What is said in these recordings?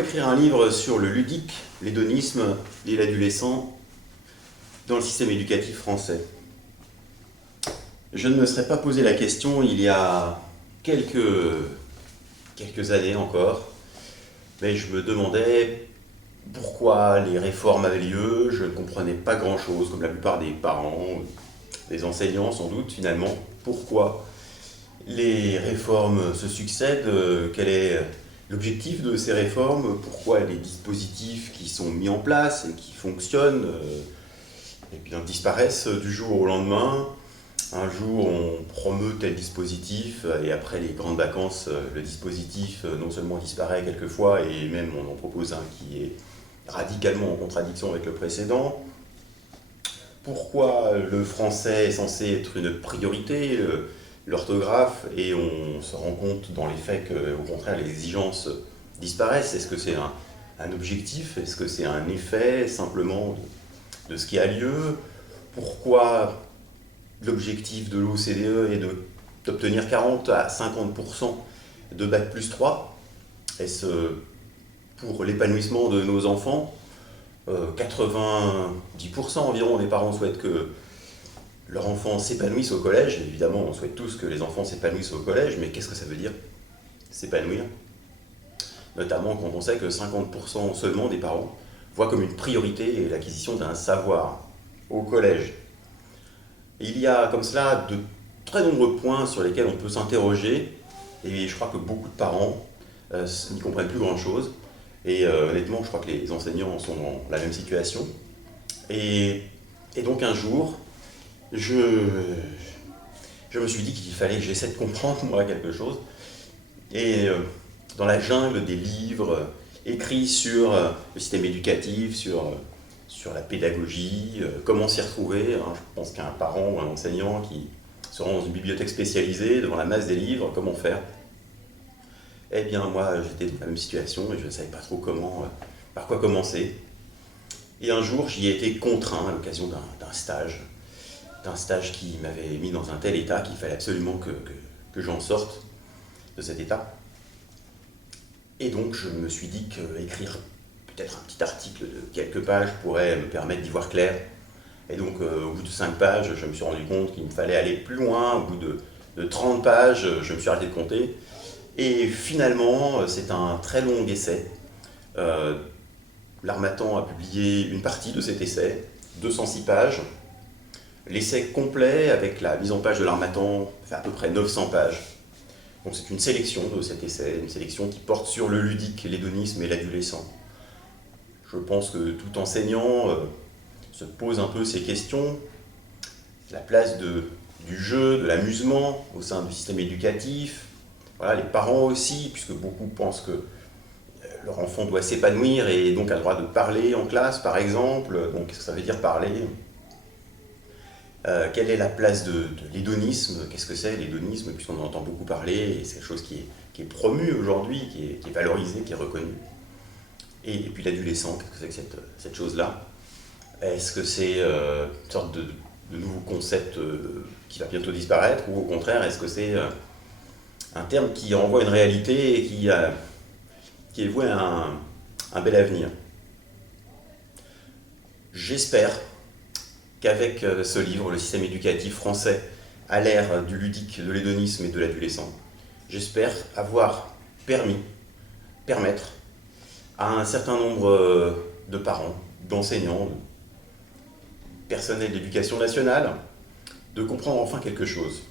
écrire un livre sur le ludique, l'hédonisme et l'adolescent dans le système éducatif français? Je ne me serais pas posé la question il y a quelques années encore, mais je me demandais pourquoi les réformes avaient lieu. Je ne comprenais pas grand-chose, comme la plupart des parents, des enseignants sans doute finalement. Pourquoi les réformes se succèdent? Quel est l'objectif de ces réformes? Pourquoi les dispositifs qui sont mis en place et qui fonctionnent disparaissent du jour au lendemain? Un jour, on promeut tel dispositif et après les grandes vacances, le dispositif non seulement disparaît quelquefois et même on en propose un qui est radicalement en contradiction avec le précédent. Pourquoi le français est censé être une priorité, l'orthographe, et on se rend compte dans les faits qu'au contraire les exigences disparaissent? Est-ce que c'est un objectif? Est-ce que c'est un effet simplement de ce qui a lieu? Pourquoi l'objectif de l'OCDE est d'obtenir 40 à 50% de Bac plus 3? Est-ce pour l'épanouissement de nos enfants? 90% environ des parents souhaitent que leur enfant s'épanouisse au collège. Évidemment, on souhaite tous que les enfants s'épanouissent au collège, mais qu'est-ce que ça veut dire, s'épanouir? Notamment quand on sait que 50% seulement des parents voient comme une priorité l'acquisition d'un savoir au collège. Il y a comme cela de très nombreux points sur lesquels on peut s'interroger, et je crois que beaucoup de parents n'y comprennent plus grand-chose. Et honnêtement, je crois que les enseignants sont dans la même situation. Et donc un jour, je me suis dit qu'il fallait que j'essaie de comprendre moi quelque chose. Et dans la jungle des livres écrits sur le système éducatif, sur la pédagogie, comment s'y retrouver. Je pense qu'un parent ou un enseignant qui se rend dans une bibliothèque spécialisée, devant la masse des livres, comment faire? Eh bien moi j'étais dans la même situation et je ne savais pas trop par quoi commencer. Et un jour j'y ai été contraint à l'occasion d'un stage qui m'avait mis dans un tel état qu'il fallait absolument que j'en sorte de cet état. Et donc je me suis dit qu'écrire peut-être un petit article de quelques pages pourrait me permettre d'y voir clair. Et donc au bout de 5 pages, je me suis rendu compte qu'il me fallait aller plus loin. Au bout de 30 pages, je me suis arrêté de compter. Et finalement, c'est un très long essai. L'Harmattan a publié une partie de cet essai, 206 pages. L'essai complet, avec la mise en page de l'Harmattan, fait à peu près 900 pages. Donc c'est une sélection de cet essai, une sélection qui porte sur le ludique, l'hédonisme et l'adolescent. Je pense que tout enseignant se pose un peu ces questions. La place du jeu, de l'amusement au sein du système éducatif. Voilà, les parents aussi, puisque beaucoup pensent que leur enfant doit s'épanouir et donc a le droit de parler en classe, par exemple. Donc, qu'est-ce que ça veut dire parler? Quelle est la place de l'hédonisme? Qu'est-ce que c'est l'hédonisme? Puisqu'on en entend beaucoup parler, et c'est quelque chose qui est promu aujourd'hui, qui est valorisé, qui est reconnu. Et puis l'adolescent, qu'est-ce que c'est que cette chose-là? Est-ce que c'est une sorte de nouveau concept qui va bientôt disparaître, ou au contraire, est-ce que c'est un terme qui renvoie à une réalité et qui est voué à un bel avenir? J'espère qu'avec ce livre, le système éducatif français à l'ère du ludique, de l'hédonisme et de l'adolescent, j'espère avoir permettre à un certain nombre de parents, d'enseignants, de personnel d'éducation nationale, de comprendre enfin quelque chose.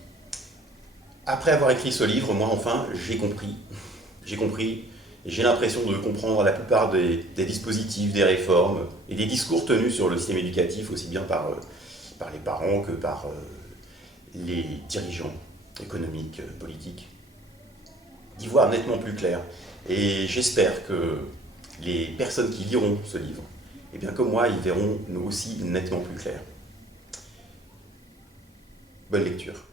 Après avoir écrit ce livre, moi enfin, j'ai compris, et j'ai l'impression de comprendre la plupart des dispositifs, des réformes et des discours tenus sur le système éducatif, aussi bien par les parents que par les dirigeants économiques, politiques, d'y voir nettement plus clair. Et j'espère que les personnes qui liront ce livre, eh bien comme moi, ils verront aussi nettement plus clair. Bonne lecture.